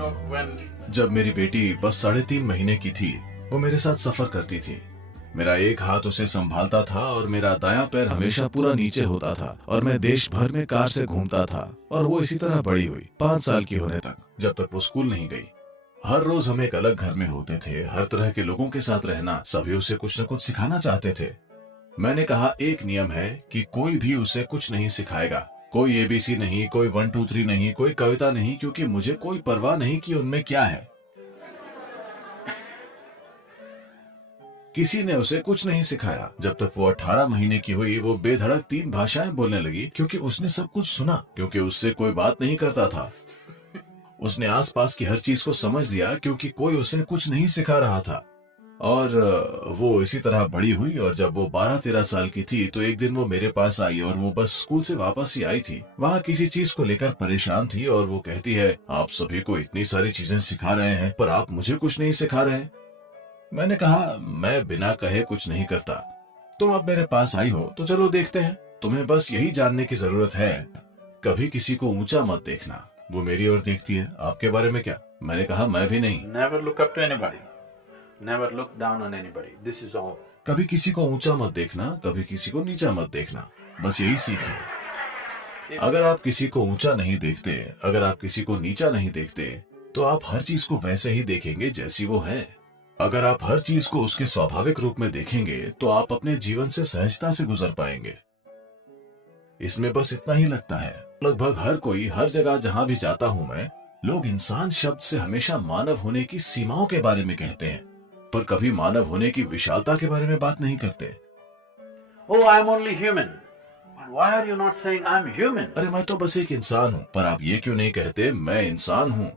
जब मेरी बेटी बस 3.5 महीने की थी, वो मेरे साथ सफर करती थी। मेरा एक हाथ उसे संभालता था और मेरा दायां पैर हमेशा पूरा नीचे होता था और मैं देश भर में कार से घूमता था और वो इसी तरह बड़ी हुई 5 साल की होने तक, जब तक वो स्कूल नहीं गई। हर रोज हम एक अलग घर में होते थे, हर तरह के लोगों के साथ रहना, सभी उसे कुछ न कुछ सिखाना चाहते थे। मैंने कहा एक नियम है कि कोई भी उसे कुछ नहीं सिखाएगा, कोई एबीसी नहीं, कोई 1 2 3 नहीं, कोई कविता नहीं, क्योंकि मुझे कोई परवाह नहीं कि उनमें क्या है। किसी ने उसे कुछ नहीं सिखाया। जब तक वो 18 महीने की हुई, वो बेधड़क 3 भाषाएं बोलने लगी, क्योंकि उसने सब कुछ सुना, क्योंकि उससे कोई बात नहीं करता था। उसने आसपास की हर चीज को समझ लिया, क्योंकि कोई उसे कुछ नहीं सिखा रहा था। और वो इसी तरह बड़ी हुई और जब वो 12-13 साल की थी तो एक दिन वो मेरे पास आई और वो बस स्कूल से वापस ही आई थी। वहाँ किसी चीज को लेकर परेशान थी और वो कहती है, आप सभी को इतनी सारी चीजें सिखा रहे हैं पर आप मुझे कुछ नहीं सिखा रहे। मैंने कहा, मैं बिना कहे कुछ नहीं करता। तुम अब मेरे पास आई हो तो चलो देखते हैं। तुम्हें बस यही जानने की जरूरत है, कभी किसी को ऊंचा मत देखना। वो मेरी ओर देखती है, आपके बारे में क्या? मैंने कहा, मैं भी नहीं। Never look up to anybody. Never look down on anybody. This is all. कभी किसी को ऊंचा मत देखना, कभी किसी को नीचा मत देखना, बस यही सीख है। अगर आप किसी को ऊंचा नहीं देखते, अगर आप किसी को नीचा नहीं देखते, तो आप हर चीज को वैसे ही देखेंगे जैसी वो है। अगर आप हर चीज को उसके स्वाभाविक रूप में देखेंगे तो आप अपने जीवन से सहजता से गुजर पाएंगे। इसमें बस इतना ही लगता है। लगभग हर कोई, हर जगह जहां भी जाता हूं मैं, लोग इंसान शब्द से हमेशा मानव होने की सीमाओं के बारे में कहते हैं, पर कभी मानव होने की विशालता के बारे में बात नहीं करते। Oh, I'm only human. Why are you not saying I'm human? अरे मैं तो बस एक इंसान हूँ, पर आप ये क्यों नहीं कहते मैं इंसान हूँ?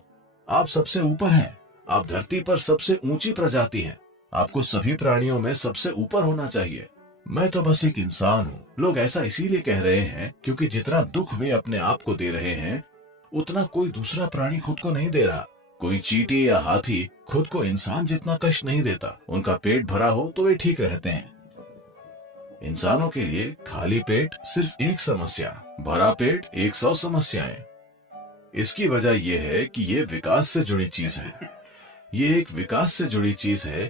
आप सबसे ऊपर हैं, आप धरती पर सबसे ऊंची प्रजाति हैं, आपको सभी प्राणियों में सबसे ऊपर होना चाहिए। मैं तो बस एक इंसान हूँ। लोग ऐसा इसीलिए कह रहे हैं क्योंकि जितना दुख वे अपने आप को दे रहे हैं, उतना कोई दूसरा प्राणी खुद को नहीं दे रहा। कोई चींटी या हाथी खुद को इंसान जितना कष्ट नहीं देता। उनका पेट भरा हो तो वे ठीक रहते हैं। इंसानों के लिए खाली पेट सिर्फ एक समस्या, भरा पेट 100 समस्याएं। इसकी वजह यह है कि ये विकास से जुड़ी चीज है। ये एक विकास से जुड़ी चीज है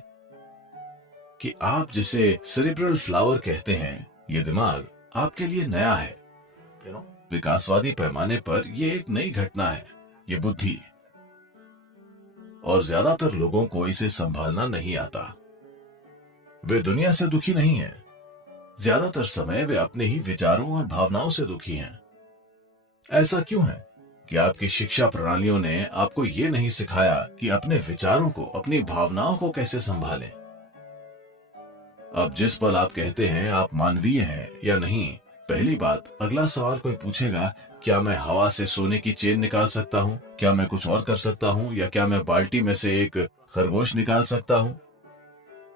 कि आप जिसे सेरिब्रल फ्लावर कहते हैं, ये दिमाग आपके लिए नया है। विकासवादी पैमाने पर ये एक नई घटना है, ये बुद्धि। और ज्यादातर लोगों को इसे संभालना नहीं आता। वे दुनिया से दुखी नहीं हैं। ज्यादातर समय वे अपने ही विचारों और भावनाओं से दुखी हैं। ऐसा क्यों है कि आपकी शिक्षा प्रणालियों ने आपको ये नहीं सिखाया कि अपने विचारों को, अपनी भावनाओं को कैसे संभालें। अब जिस पल आप कहते हैं आप मानवीय हैं या नहीं, पहली बात, अगला सवाल कोई पूछेगा, क्या मैं हवा से सोने की चेन निकाल सकता हूँ? क्या मैं कुछ और कर सकता हूँ? या क्या मैं बाल्टी में से एक खरगोश निकाल सकता हूँ?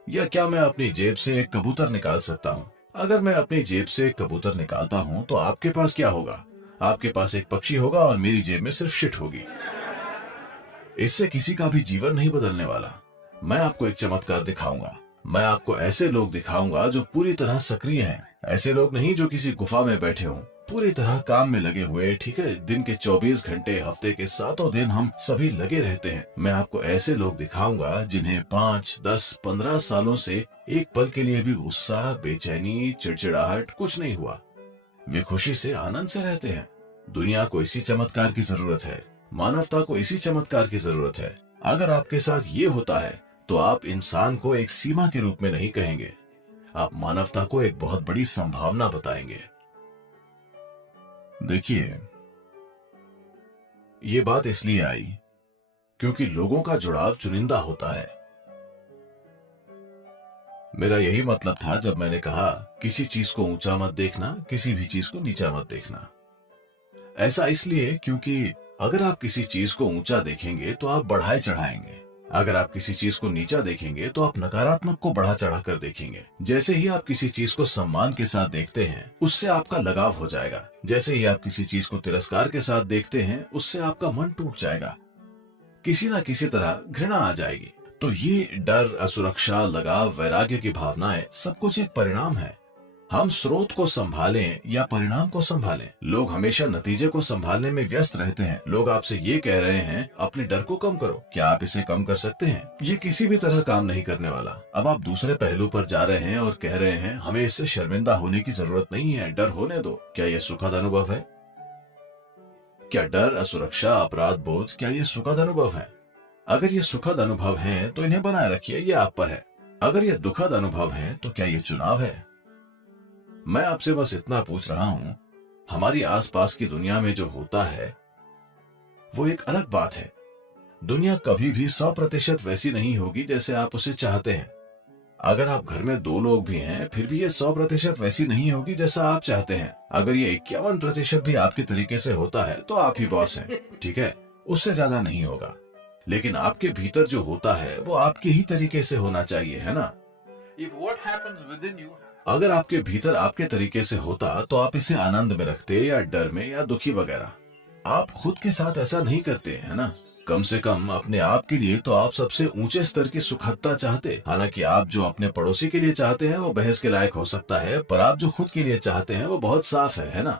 या क्या मैं अपनी जेब से एक कबूतर निकाल सकता हूँ? अगर मैं अपनी जेब से एक कबूतर निकालता हूँ तो आपके पास क्या होगा? आपके पास एक पक्षी होगा और मेरी जेब में सिर्फ शिट होगी। इससे किसी का भी जीवन नहीं बदलने वाला। मैं आपको एक चमत्कार दिखाऊंगा। मैं आपको ऐसे लोग दिखाऊंगा जो पूरी तरह सक्रिय हैं। ऐसे लोग नहीं जो किसी गुफा में बैठे हों, पूरी तरह काम में लगे हुए। ठीक है, दिन के 24 घंटे, हफ्ते के 7 दिन हम सभी लगे रहते हैं। मैं आपको ऐसे लोग दिखाऊंगा जिन्हें 5, 10, 15 सालों से एक पल के लिए भी गुस्सा, बेचैनी, चिड़चिड़ाहट कुछ नहीं हुआ। वे खुशी से, आनंद से रहते हैं। दुनिया को इसी चमत्कार की जरूरत है। मानवता को इसी चमत्कार की जरूरत है। अगर आपके साथ ये होता है तो आप इंसान को एक सीमा के रूप में नहीं कहेंगे, आप मानवता को एक बहुत बड़ी संभावना बताएंगे। देखिए, ये बात इसलिए आई क्योंकि लोगों का जुड़ाव चुनिंदा होता है। मेरा यही मतलब था जब मैंने कहा किसी चीज को ऊंचा मत देखना, किसी भी चीज को नीचा मत देखना। ऐसा इसलिए क्योंकि अगर आप किसी चीज को ऊंचा देखेंगे तो आप बढ़ाए चढ़ाएंगे। अगर आप किसी चीज को नीचा देखेंगे तो आप नकारात्मक को बढ़ा चढ़ाकर देखेंगे। जैसे ही आप किसी चीज को सम्मान के साथ देखते हैं, उससे आपका लगाव हो जाएगा। जैसे ही आप किसी चीज को तिरस्कार के साथ देखते हैं, उससे आपका मन टूट जाएगा। किसी न किसी तरह घृणा आ जाएगी। तो ये डर, असुरक्षा, लगाव, वैराग्य की भावनाएं सब कुछ एक परिणाम है। हम स्रोत को संभालें या परिणाम को संभालें। लोग हमेशा नतीजे को संभालने में व्यस्त रहते हैं। लोग आपसे ये कह रहे हैं अपने डर को कम करो। क्या आप इसे कम कर सकते हैं? ये किसी भी तरह काम नहीं करने वाला। अब आप दूसरे पहलू पर जा रहे हैं और कह रहे हैं हमें इससे शर्मिंदा होने की जरूरत नहीं है, डर होने दो। क्या यह सुखद अनुभव है? क्या डर, असुरक्षा, अपराध बोध, क्या ये सुखद अनुभव है? अगर ये सुखद अनुभव हैं तो इन्हें बनाए रखिए, ये आप पर है। अगर ये दुखद अनुभव हैं तो क्या ये चुनाव है? मैं आपसे बस इतना पूछ रहा हूं, हमारी आसपास की दुनिया में जो होता है वो एक अलग बात है। दुनिया कभी भी 100% वैसी नहीं होगी जैसे आप उसे चाहते हैं। अगर आप घर में 2 लोग भी हैं फिर भी ये 100% वैसी नहीं होगी जैसा आप चाहते हैं। अगर ये 51% भी आपके तरीके से होता है तो आप ही बॉस हैं, ठीक है? उससे ज्यादा नहीं होगा। लेकिन आपके भीतर जो होता है वो आपके ही तरीके से होना चाहिए, है ना? If what happens within you, अगर आपके भीतर आपके तरीके से होता तो आप इसे आनंद में रखते या डर में या दुखी वगैरह। आप खुद के साथ ऐसा नहीं करते, है ना? कम से कम अपने आप के लिए तो आप सबसे ऊंचे स्तर की सुखदता चाहते। हालांकि आप जो अपने पड़ोसी के लिए चाहते हैं वो बहस के लायक हो सकता है, पर आप जो खुद के लिए चाहते हैं वो बहुत साफ है ना?